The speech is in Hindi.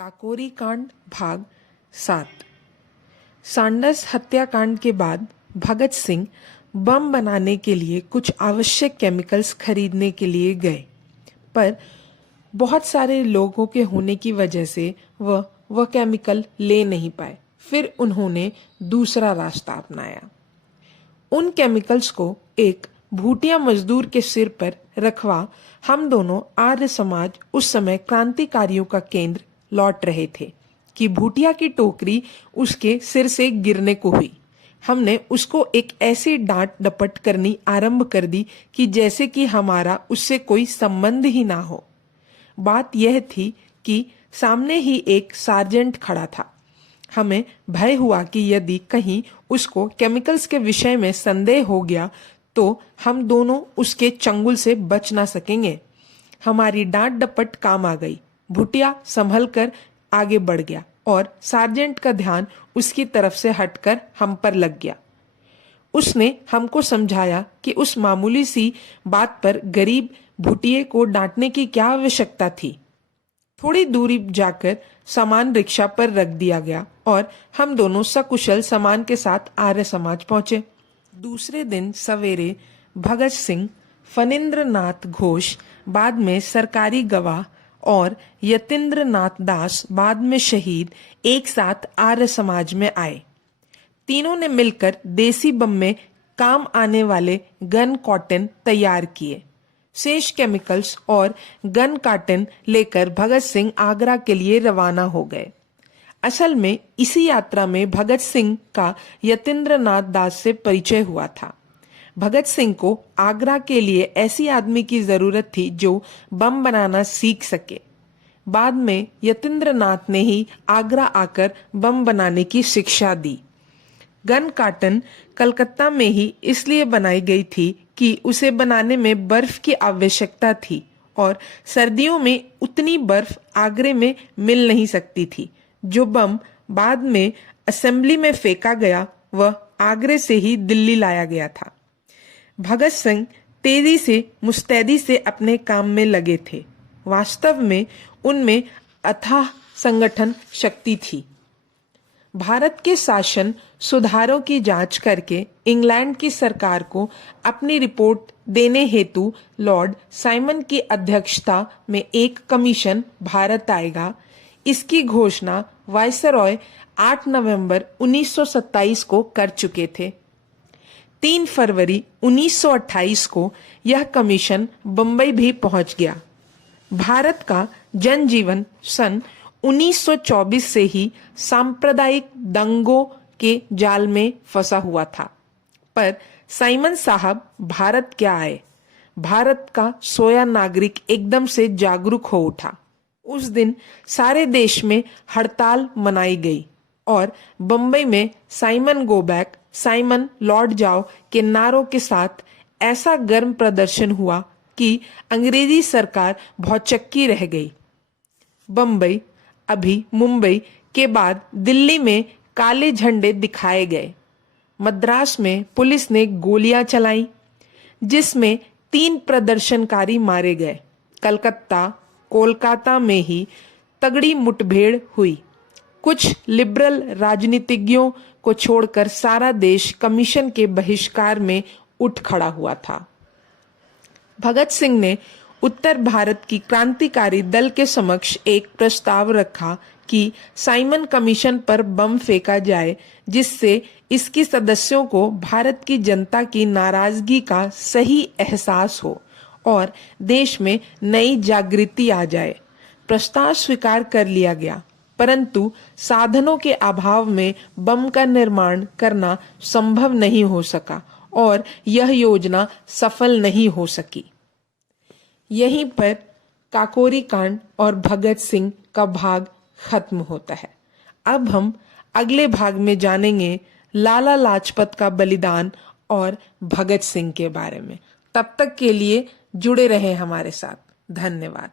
काकोरी कांड भाग 7। सांडर्स हत्याकांड के बाद भगत सिंह बम बनाने के लिए कुछ आवश्यक केमिकल्स खरीदने के लिए गए, पर बहुत सारे लोगों के होने की वजह से वह केमिकल ले नहीं पाए। फिर उन्होंने दूसरा रास्ता अपनाया। उन केमिकल्स को एक भूटिया मजदूर के सिर पर रखवा हम दोनों आर्य समाज उस समय क्रांतिकारियों का केंद्र लौट रहे थे कि भूटिया की टोकरी उसके सिर से गिरने को हुई। हमने उसको एक ऐसी डांट डपट करनी आरंभ कर दी कि जैसे कि हमारा उससे कोई संबंध ही ना हो। बात यह थी कि सामने ही एक सार्जेंट खड़ा था। हमें भय हुआ कि यदि कहीं उसको केमिकल्स के विषय में संदेह हो गया तो हम दोनों उसके चंगुल से बच ना सकेंगे। हमारी डांट डपट काम आ गई। भूटिया संभल कर आगे बढ़ गया और सार्जेंट का ध्यान उसकी तरफ से हटकर हम पर लग गया। उसने हमको समझाया कि उस मामूली सी बात पर गरीब भूटिये को डांटने की क्या आवश्यकता थी। थोड़ी दूरी जाकर सामान रिक्शा पर रख दिया गया और हम दोनों सकुशल सामान के साथ आर्य समाज पहुंचे। दूसरे दिन सवेरे भगत सिंह, फणींद्र नाथ घोष बाद में सरकारी गवाह और यतीन्द्र नाथ दास बाद में शहीद एक साथ आर्य समाज में आए। तीनों ने मिलकर देसी बम में काम आने वाले गन कॉटन तैयार किए। शेष केमिकल्स और गन कॉटन लेकर भगत सिंह आगरा के लिए रवाना हो गए। असल में इसी यात्रा में भगत सिंह का यतीन्द्र नाथ दास से परिचय हुआ था। भगत सिंह को आगरा के लिए ऐसी आदमी की जरूरत थी जो बम बनाना सीख सके। बाद में यतीन्द्र नाथ ने ही आगरा आकर बम बनाने की शिक्षा दी। गन कॉटन कलकत्ता में ही इसलिए बनाई गई थी कि उसे बनाने में बर्फ की आवश्यकता थी और सर्दियों में उतनी बर्फ आगरे में मिल नहीं सकती थी। जो बम बाद में असेंबली में फेंका गया वह आगरे से ही दिल्ली लाया गया था। भगत सिंह तेजी से मुस्तैदी से अपने काम में लगे थे। वास्तव में उनमें अथाह संगठन शक्ति थी। भारत के शासन सुधारों की जांच करके इंग्लैंड की सरकार को अपनी रिपोर्ट देने हेतु लॉर्ड साइमन की अध्यक्षता में एक कमीशन भारत आएगा। इसकी घोषणा वायसरॉय 8 नवंबर 1927 को कर चुके थे। 3 फरवरी 1928 को यह कमीशन बंबई भी पहुंच गया। भारत का जनजीवन सन 1924 से ही सांप्रदायिक दंगों के जाल में फंसा हुआ था। पर साइमन साहब भारत क्या आए। भारत का सोया नागरिक एकदम से जागरूक हो उठा। उस दिन सारे देश में हड़ताल मनाई गई और बंबई में साइमन गो बैक, साइमन लौट जाओ के नारों के साथ ऐसा गर्म प्रदर्शन हुआ कि अंग्रेजी सरकार भौचक्की रह गई। बंबई, अभी मुंबई के बाद दिल्ली में काले झंडे दिखाए गए। मद्रास में पुलिस ने गोलियां चलाई जिसमें 3 प्रदर्शनकारी मारे गए। कलकत्ता, कोलकाता में ही तगड़ी मुठभेड़ हुई। कुछ लिबरल राजनीतिज्ञों को छोड़कर सारा देश कमीशन के बहिष्कार में उठ खड़ा हुआ था। भगत सिंह ने उत्तर भारत की क्रांतिकारी दल के समक्ष एक प्रस्ताव रखा कि साइमन कमीशन पर बम फेंका जाए, जिससे इसकी सदस्यों को भारत की जनता की नाराजगी का सही एहसास हो और देश में नई जागृति आ जाए। प्रस्ताव स्वीकार कर लिया गया, परंतु साधनों के अभाव में बम का निर्माण करना संभव नहीं हो सका और यह योजना सफल नहीं हो सकी। यहीं पर काकोरी कांड और भगत सिंह का भाग खत्म होता है। अब हम अगले भाग में जानेंगे लाला लाजपत का बलिदान और भगत सिंह के बारे में। तब तक के लिए जुड़े रहें हमारे साथ। धन्यवाद।